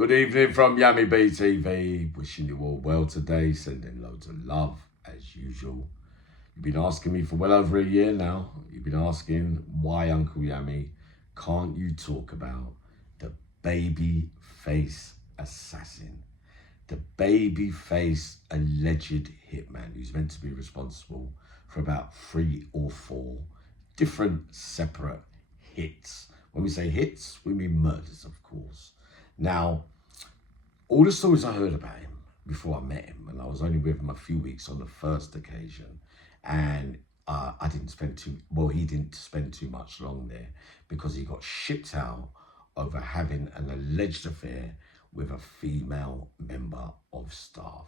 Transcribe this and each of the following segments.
Good evening from Yummy BTV. Wishing you all well today. Sending loads of love as usual. You've been asking me for well over a year now. You've been asking why, Uncle Yummy, can't you talk about the baby face assassin? The baby face alleged hitman who's meant to be responsible for about 3 or 4 different separate hits. When we say hits, we mean murders, of course. Now, all the stories I heard about him before I met him, and I was only with him a few weeks on the first occasion, and he didn't spend too much long there because he got shipped out over having an alleged affair with a female member of staff.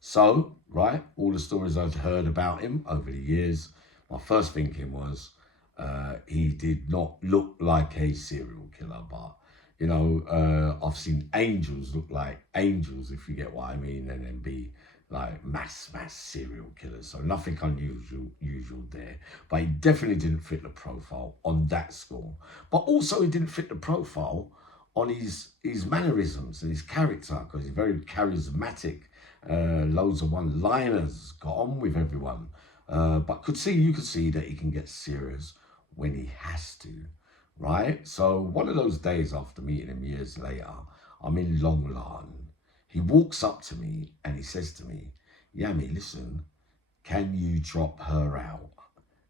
So, right, all the stories I've heard about him over the years, my first thinking was he did not look like a serial killer, but you know, I've seen angels look like angels, if you get what I mean, and then be like mass serial killers. So nothing unusual there. But he definitely didn't fit the profile on that score. But also he didn't fit the profile on his mannerisms and his character, because he's very charismatic, loads of one-liners, got on with everyone. But you could see that he can get serious when he has to. Right? So one of those days after meeting him years later, I'm in Long Lartin. He walks up to me and he says to me, Yummy, listen, can you drop her out?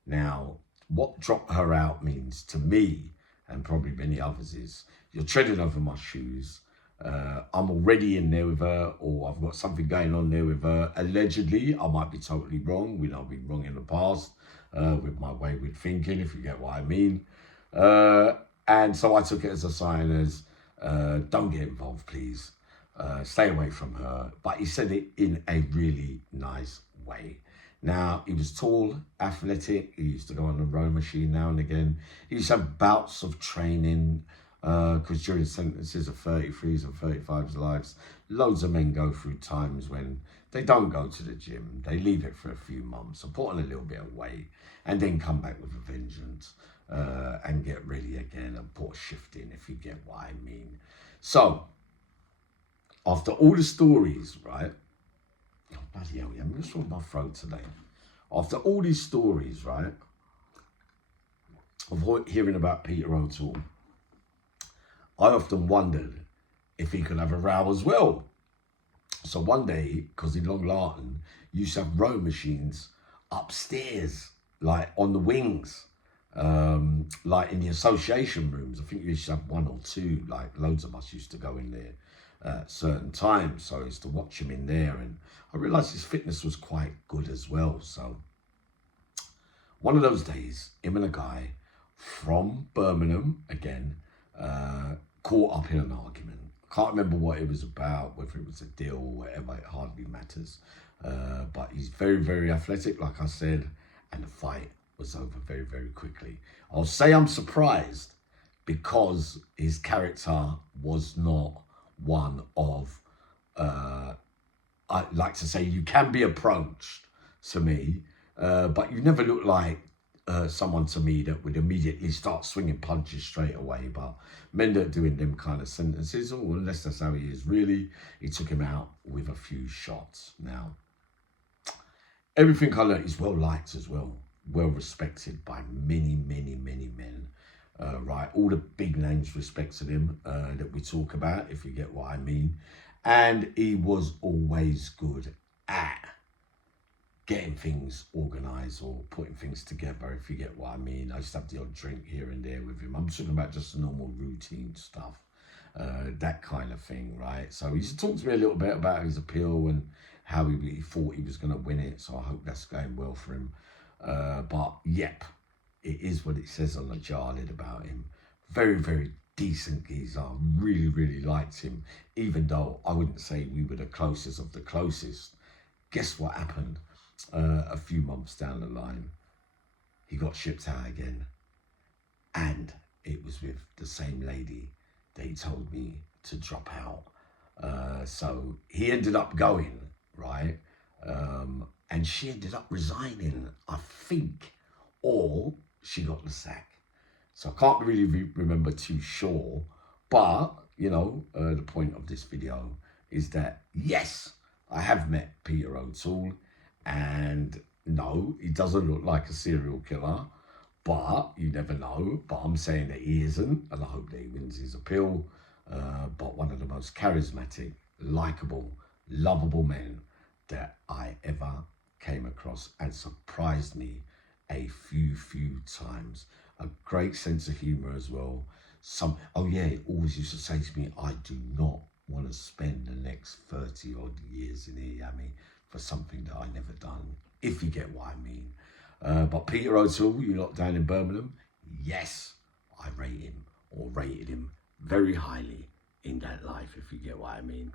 Now, what drop her out means to me, and probably many others, is you're treading over my shoes. I'm already in there with her, or I've got something going on there with her. Allegedly, I might be totally wrong. We know I've been wrong in the past with my wayward thinking, if you get what I mean. And so I took it as a sign as, don't get involved, please. Stay away from her. But he said it in a really nice way. Now, he was tall, athletic. He used to go on the row machine now and again. He used to have bouts of training, because during sentences of 33s and 35s lives, loads of men go through times when they don't go to the gym. They leave it for a few months and put on a little bit of weight and then come back with a vengeance. And get ready again and put a shift in, if you get what I mean. So, after all the stories, right? Oh, bloody hell, yeah, I'm just on my throat today. After all these stories, right, of hearing about Peter O'Toole, I often wondered if he could have a row as well. So one day, because in Long Lartin, you used to have row machines upstairs, like on the wings. Like in the association rooms, I think you used to have 1 or 2, like loads of us used to go in there at certain times. So I used to watch him in there, and I realised his fitness was quite good as well. So one of those days, him and a guy from Birmingham, again, caught up in an argument. I can't remember what it was about, whether it was a deal or whatever, it hardly matters. But he's very, very athletic, like I said, and the fight was over very, very quickly. I'll say I'm surprised because his character was not one of, I like to say, you can be approached to me, but you never look like someone to me that would immediately start swinging punches straight away. But men that are doing them kind of sentences, or unless that's how he is really, he took him out with a few shots. Now, everything I learned is well liked as well. Well respected by many, many, many men, right? All the big names respected him that we talk about, if you get what I mean. And he was always good at getting things organised or putting things together, if you get what I mean. I used to have the odd drink here and there with him. I'm talking about just the normal routine stuff, that kind of thing, right? So he used to talk to me a little bit about his appeal and how he thought he was going to win it. So I hope that's going well for him. But yep, it is what it says on the jar lid about him. Very, very decent geezer. Really, really liked him, even though I wouldn't say we were the closest of the closest. Guess what happened? A few months down the line, he got shipped out again, and it was with the same lady that he told me to drop out. So he ended up going, right? And she ended up resigning, I think, or she got the sack. So I can't really remember too sure, but the point of this video is that, yes, I have met Peter O'Toole, and no, he doesn't look like a serial killer, but you never know. But I'm saying that he isn't, and I hope that he wins his appeal. But one of the most charismatic, likable, lovable men that I ever came across, and surprised me a few times. A great sense of humor as well. Oh yeah, he always used to say to me, I do not want to spend the next 30 odd years in here, Yami, for something that I never done, if you get what I mean. But Peter O'Toole, you lot down in Birmingham, yes, I rate him, or rated him very highly in that life, if you get what I mean.